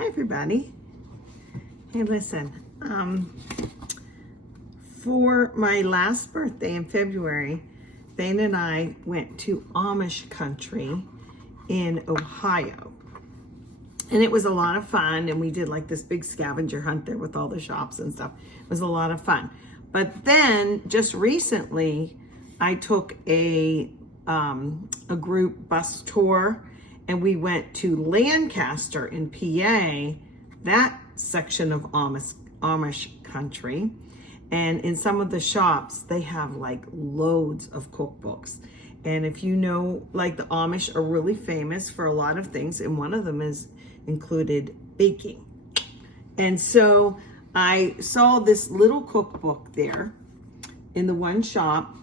Hi everybody. Hey, listen, for my last birthday in February, Thane and I went to Amish country in Ohio. And it was a lot of fun, and we did like this big scavenger hunt there with all the shops and stuff. It was a lot of fun. But then just recently, I took a group bus tour, and we went to Lancaster in PA, that section of Amish country. And in some of the shops, they have like loads of cookbooks. And if you know, like the Amish are really famous for a lot of things, and one of them is included baking. And so I saw this little cookbook there in the one shop.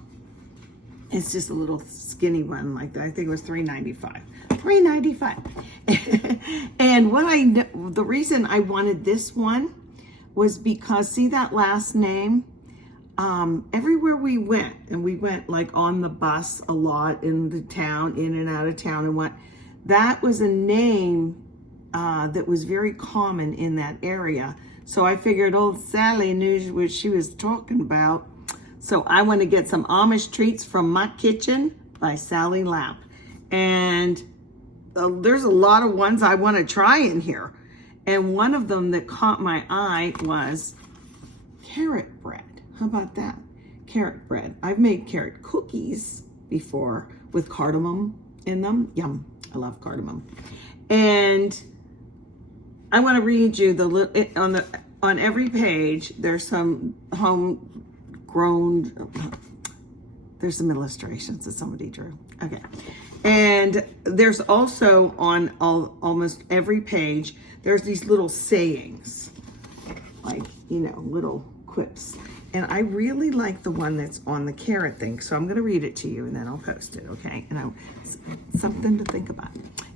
It's just a little skinny one like that. I think it was $3.95. $3.95. And the reason I wanted this one was because, see that last name? Everywhere we went, and we went like on the bus a lot in the town, in and out of town, and what, that was a name that was very common in that area. So I figured old Sally knew what she was talking about. So I want to get some Amish treats from my kitchen by Sally Lamp. And there's a lot of ones I want to try in here. And one of them that caught my eye was carrot bread. How about that? Carrot bread. I've made carrot cookies before with cardamom in them. Yum. I love cardamom. And I want to read you on every page. There's some there's some illustrations that somebody drew. Okay. And there's also on almost every page, there's these little sayings, like, you know, little quips. And I really like the one that's on the carrot thing. So I'm going to read it to you and then I'll post it. Okay. And something to think about.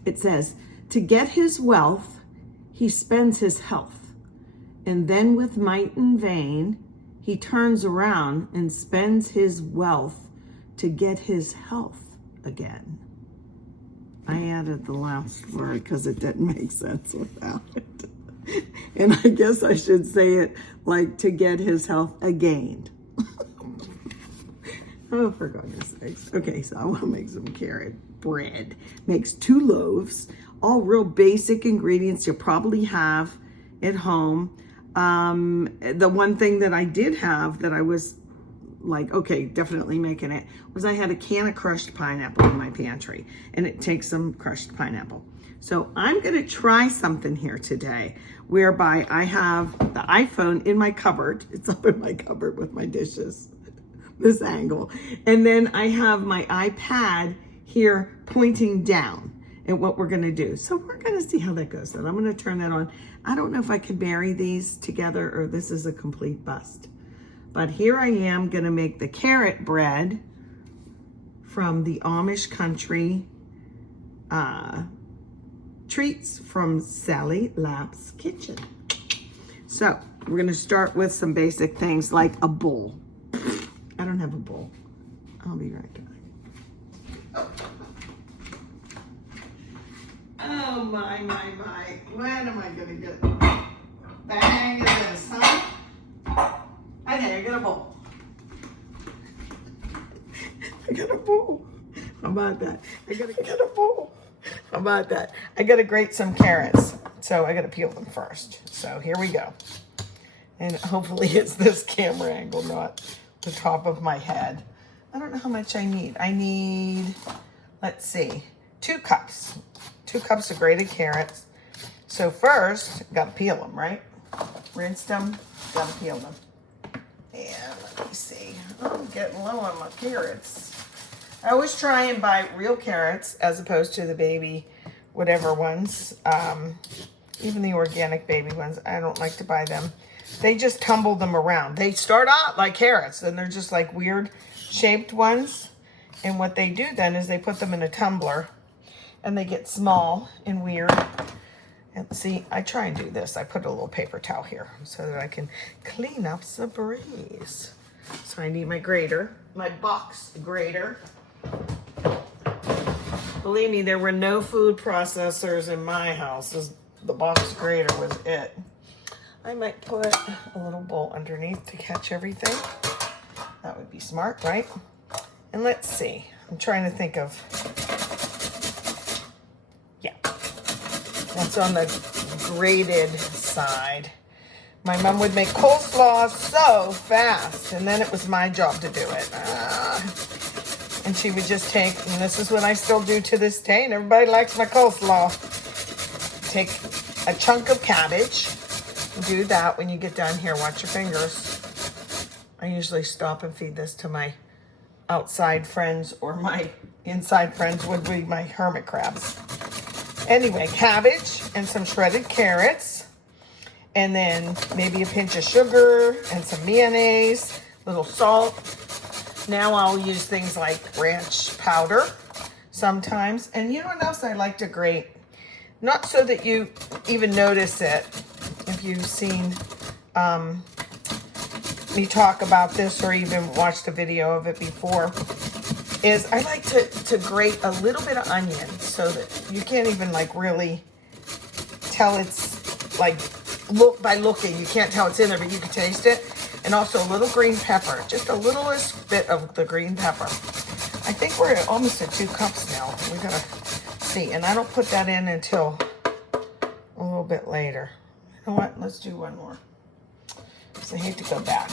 It says, to get his wealth, he spends his health. And then with might and vain, he turns around and spends his wealth to get his health again. I added the last word because it didn't make sense without it. And I guess I should say it like to get his health again. Oh, for goodness sakes. Okay, so I want to make some carrot bread. Makes 2 loaves, all real basic ingredients you probably have at home. The one thing that I did have that I was like, okay, definitely making it, was I had a can of crushed pineapple in my pantry, and it takes some crushed pineapple. So I'm going to try something here today whereby I have the iPhone in my cupboard. It's up in my cupboard with my dishes, this angle. And then I have my iPad here pointing down at what we're going to do. So we're going to see how that goes. And I'm going to turn that on. I don't know if I can marry these together or this is a complete bust. But here I am going to make the carrot bread from the Amish country treats from Sally Lamp's kitchen. So we're going to start with some basic things like a bowl. I don't have a bowl. I'll be right back. Oh my. When am I going to get the hang of this, huh? Okay, I got a bowl. I got a bowl. How about that? I gotta get a bowl. How about that? I gotta grate some carrots. So I gotta peel them first. So here we go. And hopefully it's this camera angle, not the top of my head. I don't know how much I need. I need, let's see, 2 cups. 2 cups of grated carrots. So first, gotta peel them, right? Rinse them, gotta peel them. And let me see, I'm getting low on my carrots. I always try and buy real carrots as opposed to the baby whatever ones. Even the organic baby ones, I don't like to buy them. They just tumble them around. They start out like carrots and they're just like weird shaped ones. And what they do then is they put them in a tumbler and they get small and weird. And see, I try and do this. I put a little paper towel here so that I can clean up the breeze. So I need my grater, my box grater. Believe me, there were no food processors in my house. the box grater was it. I might put a little bowl underneath to catch everything. That would be smart, right? And let's see. I'm trying to think of, yeah, that's on the grated side. My mom would make coleslaw so fast, and then it was my job to do it. And she would just take, and this is what I still do to this day, and everybody likes my coleslaw. Take a chunk of cabbage. Do that when you get done here. Watch your fingers. I usually stop and feed this to my outside friends, or my inside friends would be my hermit crabs. Anyway, cabbage and some shredded carrots, and then maybe a pinch of sugar and some mayonnaise, little salt. Now I'll use things like ranch powder sometimes. And you know what else I like to grate? Not so that you even notice it, if you've seen me talk about this or even watched a video of it before, is I like to grate a little bit of onion so that you can't even like really tell it's like, look by looking, you can't tell it's in there, but you can taste it. And also a little green pepper, just a littlest bit of the green pepper. I think we're almost at 2 cups now. We gotta see, and I don't put that in until a little bit later. You know what, let's do one more. So I hate to go back.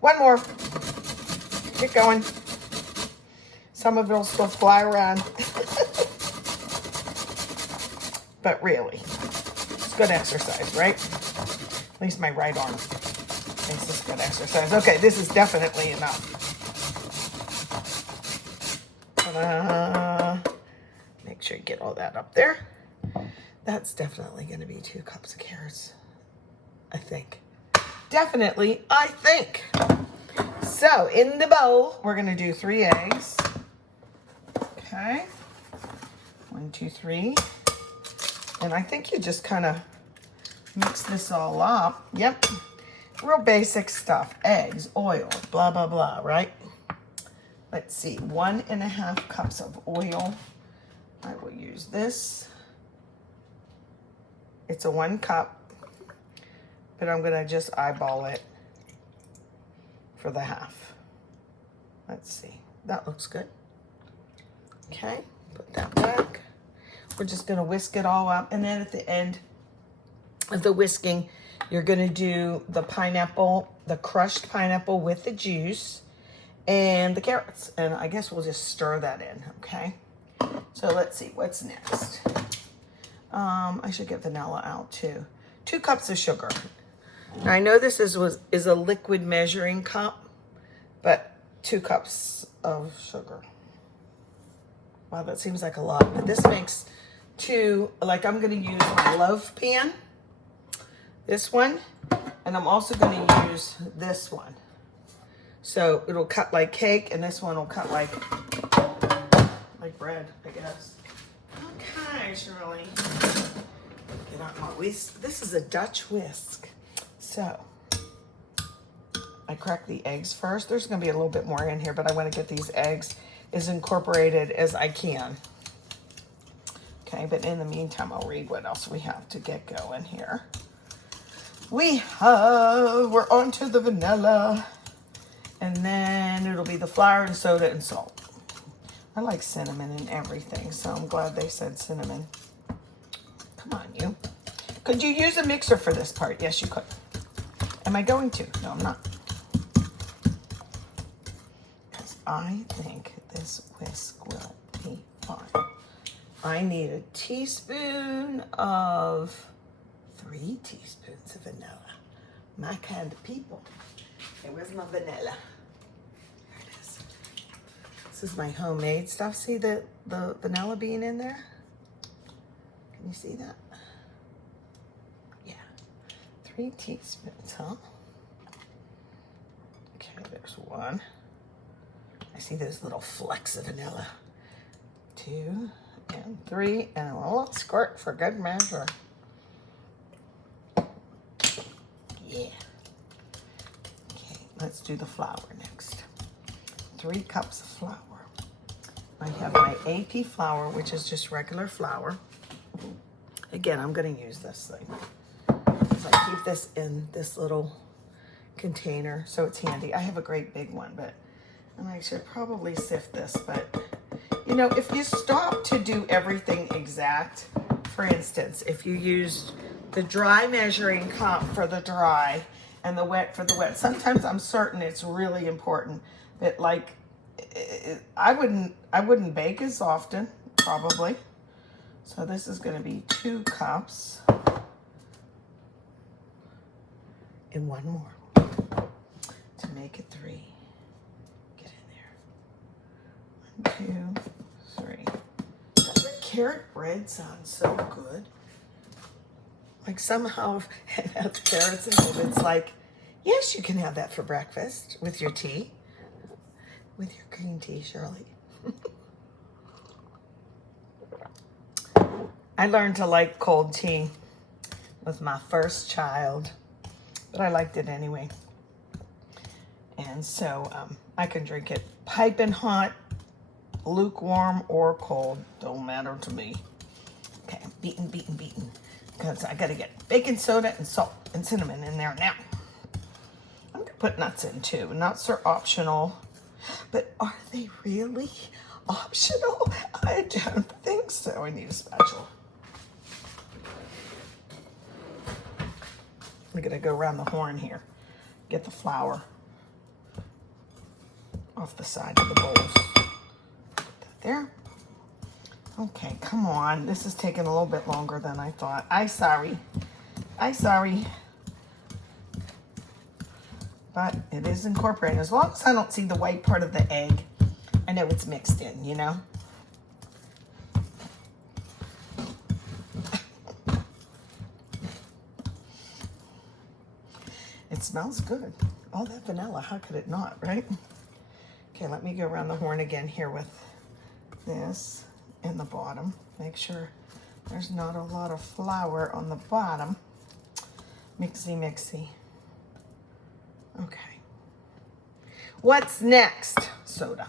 One more. Get going. Some of it'll still fly around. But really, it's good exercise, right? At least my right arm thinks it's good exercise. Okay, this is definitely enough. Make sure you get all that up there. That's definitely going to be 2 cups of carrots, I think. Definitely, I think. So, in the bowl, we're going to do 3 eggs. Okay. 1, 2, 3. And I think you just kind of mix this all up. Yep. Real basic stuff. Eggs, oil, blah, blah, blah, right? Let's see. 1.5 cups of oil. I will use this. It's a 1 cup. But I'm going to just eyeball it for the half. Let's see. That looks good. Okay. Put that back. We're just going to whisk it all up. And then at the end of the whisking, you're going to do the pineapple, the crushed pineapple with the juice and the carrots. And I guess we'll just stir that in, okay? So let's see, what's next? I should get vanilla out too. 2 cups of sugar. Now I know this is a liquid measuring cup, but 2 cups of sugar. Wow, that seems like a lot, but this makes 2, like I'm gonna use my loaf pan, this one, and I'm also gonna use this one. So it'll cut like cake, and this one will cut like bread, I guess. Okay, Shirley. Get out my whisk. This is a Dutch whisk. So I crack the eggs first. There's gonna be a little bit more in here, but I wanna get these eggs as incorporated as I can. Okay, but in the meantime, I'll read what else we have to get going here. We're on to the vanilla, and then it'll be the flour and soda and salt. I like cinnamon and everything, so I'm glad they said cinnamon. Come on, you. Could you use a mixer for this part? Yes, you could. Am I going to? No, I'm not. Because I think this whisk will be fine. I need a teaspoon of 3 teaspoons of vanilla. My kind of people. Okay, where's my vanilla? There it is. This is my homemade stuff. See the vanilla bean in there? Can you see that? Yeah. 3 teaspoons, huh? Okay, there's 1. I see those little flecks of vanilla. 2 and 3, and a little squirt for good measure. Yeah. Okay, let's do the flour next. 3 cups of flour. I have my AP flour, which is just regular flour. Again, I'm going to use this thing. So I keep this in this little container, so it's handy. I have a great big one, and I should probably sift this, but you know, if you stop to do everything exact, for instance, if you used the dry measuring cup for the dry and the wet for the wet, sometimes I'm certain it's really important that, like, I wouldn't bake as often, probably. So this is going to be 2 cups and 1 more to make it 3. Get in there. 1, 2, 3. That carrot bread sounds so good. Like somehow it has carrots in it. It's like, yes, you can have that for breakfast with your tea. With your green tea, Shirley. I learned to like cold tea with my first child, but I liked it anyway. And so I can drink it piping hot, lukewarm, or cold. Don't matter to me. Okay, beaten. Because I got to get baking soda and salt and cinnamon in there now. I'm going to put nuts in too. Nuts are optional. But are they really optional? I don't think so. I need a spatula. I'm going to go around the horn here. Get the flour off the side of the bowls. Put that there. Okay, come on. This is taking a little bit longer than I thought. I'm sorry. But it is incorporated. As long as I don't see the white part of the egg, I know it's mixed in, you know? It smells good. All that vanilla, how could it not, right? Okay, let me go around the horn again here with this in the bottom. Make sure there's not a lot of flour on the bottom. Mixy. Okay. What's next? Soda.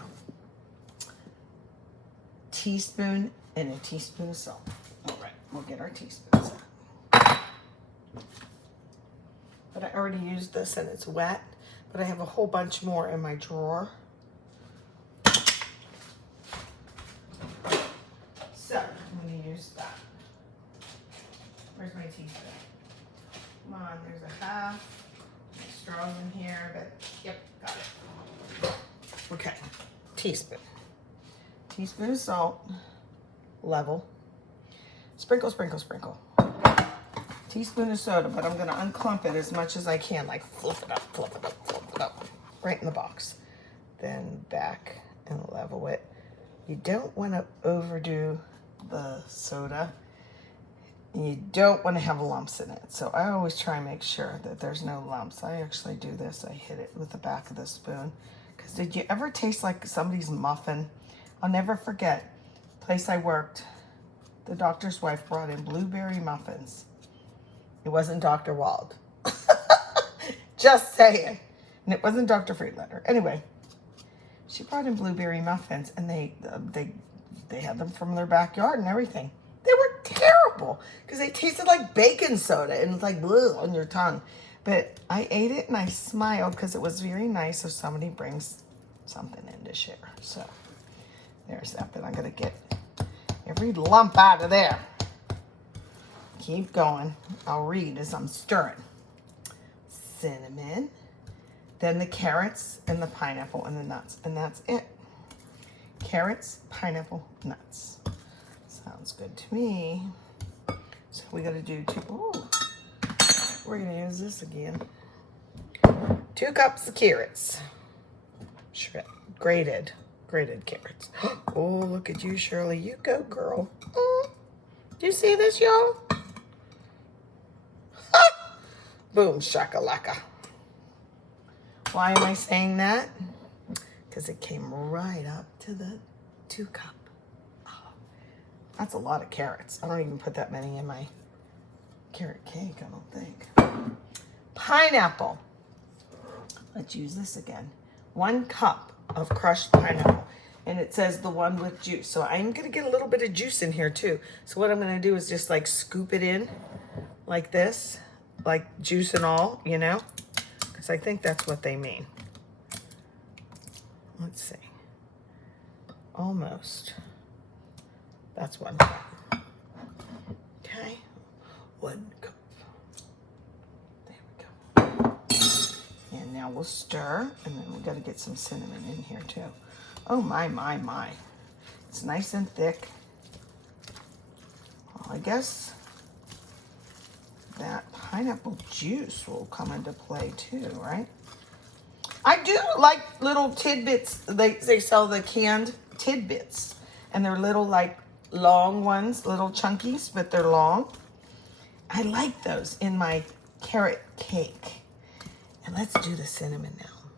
Teaspoon and a teaspoon of salt. All right, we'll get our teaspoons out. But I already used this and it's wet, but I have a whole bunch more in my drawer. So I'm going to use that. Where's my teaspoon? Come on, there's a half. Straws in here, but yep, got it. Okay, teaspoon. Teaspoon of salt, level. Sprinkle. Teaspoon of soda, but I'm gonna unclump it as much as I can, like flip it up, right in the box. Then back and level it. You don't wanna overdo the soda. You don't want to have lumps in it. So I always try and make sure that there's no lumps. I actually do this. I hit it with the back of the spoon. Because did you ever taste like somebody's muffin? I'll never forget, the place I worked, the doctor's wife brought in blueberry muffins. It wasn't Dr. Wald. Just saying. And it wasn't Dr. Friedlander. Anyway, she brought in blueberry muffins, and they had them from their backyard and everything. They were terrible because they tasted like baking soda and it's like bleh on your tongue. But I ate it and I smiled because it was very nice if somebody brings something in to share. So there's that. But I'm going to get every lump out of there. Keep going. I'll read as I'm stirring. Cinnamon, then the carrots and the pineapple and the nuts. And that's it. Carrots, pineapple, nuts. Sounds good to me. So we got to do 2. Ooh, we're going to use this again. 2 cups of carrots. Grated carrots. Oh, look at you, Shirley. You go, girl. Do you see this, y'all? Boom, shakalaka. Why am I saying that? Because it came right up to the 2 cup. That's a lot of carrots. I don't even put that many in my carrot cake, I don't think. Pineapple. Let's use this again. 1 cup of crushed pineapple. And it says the one with juice. So I'm gonna get a little bit of juice in here too. So what I'm gonna do is just like scoop it in like this, like juice and all, you know? Because I think that's what they mean. Let's see. Almost. That's 1 cup. Okay. 1 cup. There we go. And now we'll stir, and then we've got to get some cinnamon in here too. Oh my, my, my. It's nice and thick. Well, I guess that pineapple juice will come into play too, right? I do like little tidbits. They sell the canned tidbits, and they're little like long ones, little chunkies, but they're long. I like those in my carrot cake. And let's do the cinnamon now.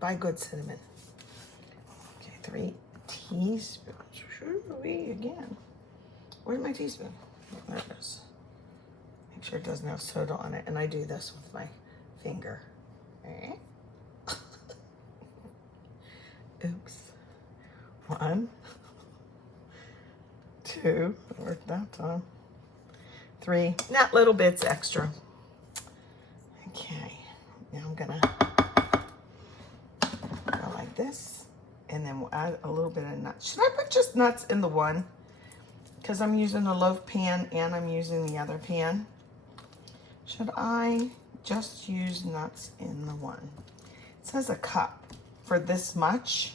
Buy good cinnamon. Okay, 3 teaspoons. Again. Where's my teaspoon? There it is. Make sure it doesn't have soda on it. And I do this with my finger. Oops. 1, 2, worked that time. 3, not little bits extra. Okay, now I'm gonna go like this, and then we'll add a little bit of nuts. Should I put just nuts in the one? Because I'm using a loaf pan and I'm using the other pan. Should I just use nuts in the one? It says a cup for this much.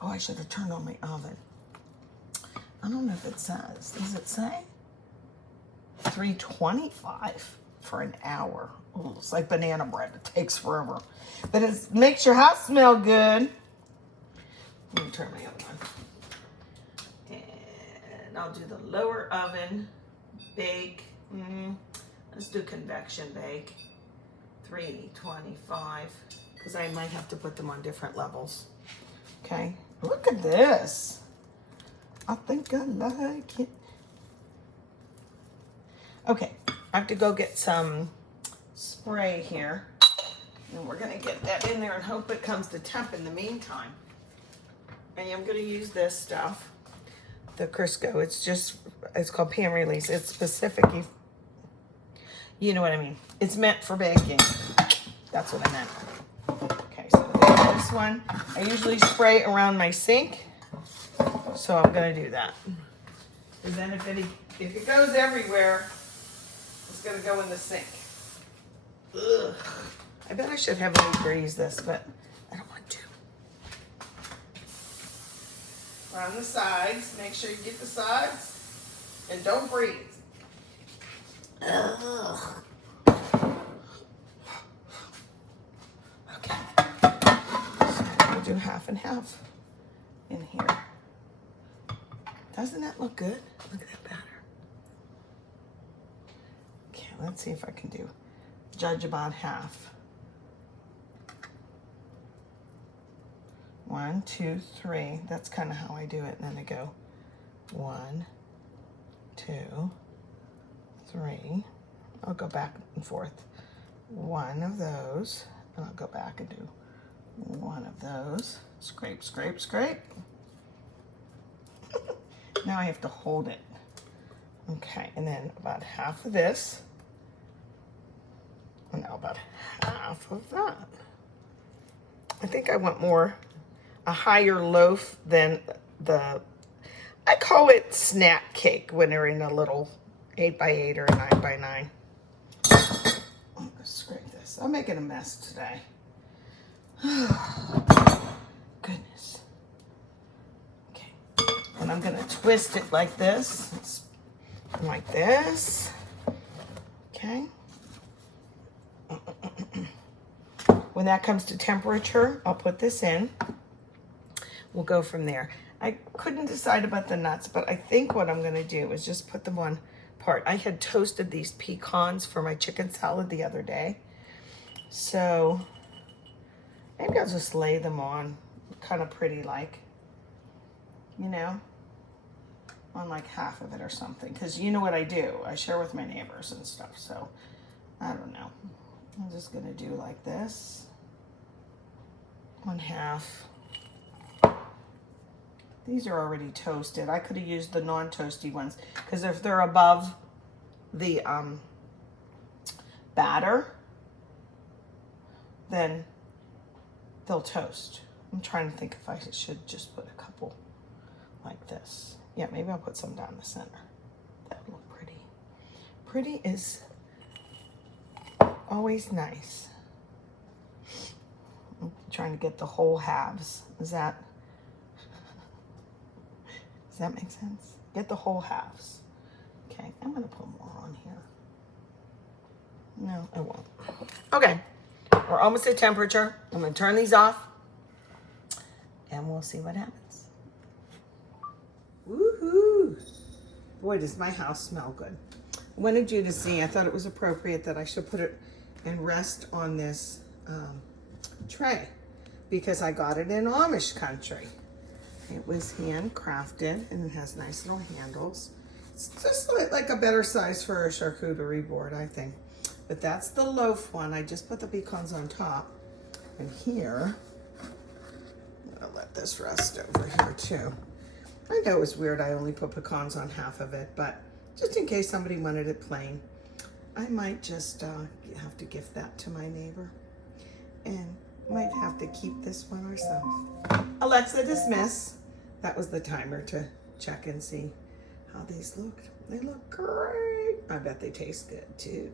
Oh, I should have turned on my oven. I don't know if it says. Does it say? 325 for an hour. Ooh, it's like banana bread. It takes forever. But it makes your house smell good. Let me turn my oven on. And I'll do the lower oven. Bake. Let's do convection bake. 325. Because I might have to put them on different levels. Okay. Look at this. I think I like it. Okay, I have to go get some spray here. And we're gonna get that in there and hope it comes to temp in the meantime. And I'm gonna use this stuff, the Crisco. It's called pan release. It's specific, you know what I mean. It's meant for baking. That's what I meant. Okay, so this one, I usually spray around my sink. So I'm gonna do that. And then if it goes everywhere, it's gonna go in the sink. Ugh. I bet I should have grease this, but I don't want to. On the sides, make sure you get the sides, and don't breathe. Ugh. Okay, so we'll do half and half in here. Doesn't that look good? Look at that batter. Okay, let's see if I can judge about half. 1, 2, 3. That's kind of how I do it. And then I go 1, 2, 3. I'll go back and forth. 1 of those, and I'll go back and do 1 of those. Scrape, scrape, scrape. Now I have to hold it. Okay, and then about half of this. And now about half of that. I think I want a higher loaf than I call it snack cake when they're in a little 8x8 or 9x9. I'm gonna scrape this. I'm making a mess today. Goodness. Okay. And I'm gonna twist it like this. Like this. Okay. When that comes to temperature, I'll put this in. We'll go from there. I couldn't decide about the nuts, but I think what I'm gonna do is just put them on part. I had toasted these pecans for my chicken salad the other day. So maybe I'll just lay them on kind of pretty, like, you know, on like half of it or something. Because you know what I do. I share with my neighbors and stuff. So I don't know. I'm just gonna do like this. 1/2. These are already toasted. I could have used the non-toasty ones because if they're above the batter, then they'll toast. I'm trying to think if I should just put a couple like this. Yeah, maybe I'll put some down the center. That would look pretty. Pretty is always nice. I'm trying to get the whole halves. Does that make sense? Get the whole halves. Okay, I'm gonna put more on here. No, I won't. Okay, we're almost at temperature. I'm gonna turn these off and we'll see what happens. Woohoo! Boy, does my house smell good. I wanted you to see, I thought it was appropriate that I should put it and rest on this tray because I got it in Amish country. It was handcrafted and it has nice little handles. It's just like a better size for a charcuterie board, I think. But that's the loaf one. I just put the pecans on top. And here, I'm gonna let this rest over here too. I know it's weird I only put pecans on half of it, but just in case somebody wanted it plain, I might just have to gift that to my neighbor. And might have to keep this one ourselves. Alexa, dismiss. That was the timer to check and see how these looked. They look great. I bet they taste good too.